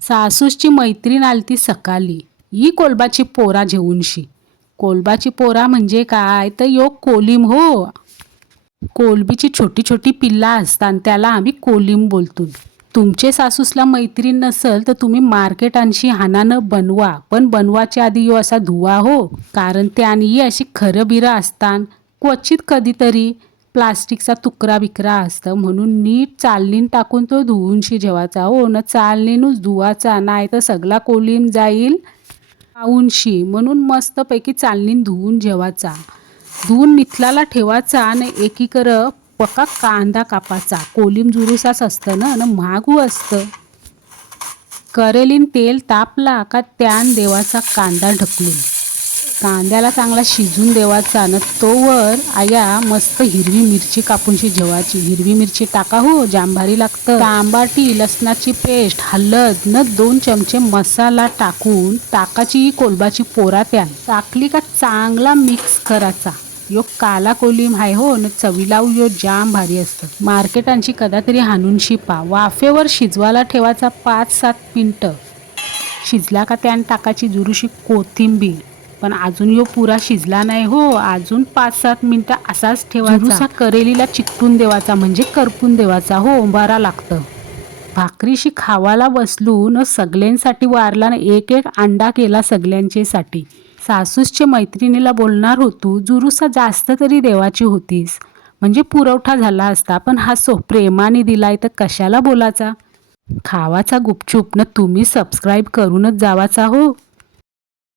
सासूची मैत्रीण आलती सकाळी, ही कोलबाची पोरा घेऊनशी. कोलबाची पोरा म्हणजे काय तर यो कोलीम हो. कोलबीची छोटी छोटी पिल्ला असतात त्याला आम्ही कोलीम बोलतो. तुमचे सासूसला मैत्रीण नसल तर तुम्ही मार्केट आणशी हानानं बनवा, पण बनवाच्या आधी यो असा धुवा हो, कारण त्यानी अशी खरं बिरं असतात. क्वचित कधीतरी प्लास्टिकचा तुकडा बिकरा असतं, म्हणून नीट चालणीन टाकून तो धुवूनशी जेवाचा हो, न चालणीनच धुवाचा, नाही तर सगळा कोलीम जाईल पाऊनशी. म्हणून मस्तपैकी चालणीन धुवून जेवाचा. धुवून निथलाला ठेवाचा आणि एकीकडं पका कांदा कापाचा. कोलीम जुरुसाच असतं ना, महागू असतं. करेलीन तेल तापला का त्यान देवाचा कांदा ढकलून. कांद्याला चांगला शिजून देवाचा न तोवर आया मस्त हिरवी मिरची कापूनशी जेवाची. हिरवी मिरची टाका हो, जाम भारी लागतं. तांबाटी लसणाची पेस्ट, हळद न 2 चमचे मसाला टाकून टाकाची कोलबाची पोरा त्यान टाकली का चांगला मिक्स कराचा. यो काला कोलीम हाय हो न चवीला यो जाम भारी असतं. मार्केटांची कदातरी हाणून शिपा. वाफेवर शिजवायला ठेवाचा 5-7 मिनिटं. शिजला का त्यान टाकाची जुरूशी कोथिंबीर. पण अजून यो पुरा शिजला नाही हो, अजून 5-7 मिनिटं असाच ठेवाचा. जुरूसा करेलीला चिकटून देवाचा, म्हणजे करपून देवाचा हो, बरा लागतं. भाकरीशी खावाला बसलू न सगळ्यांसाठी वारला न एक अंडा केला सगळ्यांच्यासाठी. सासूसच्या मैत्रिणीला बोलणार होतो, जुरूसा जास्त तरी देवाची होतीस, म्हणजे पुरवठा झाला असता, पण हसो प्रेमाने दिलाय तर कशाला बोलाचा. खावाचा गुपचूप न तुम्ही सबस्क्राईब करूनच जावाचा हो.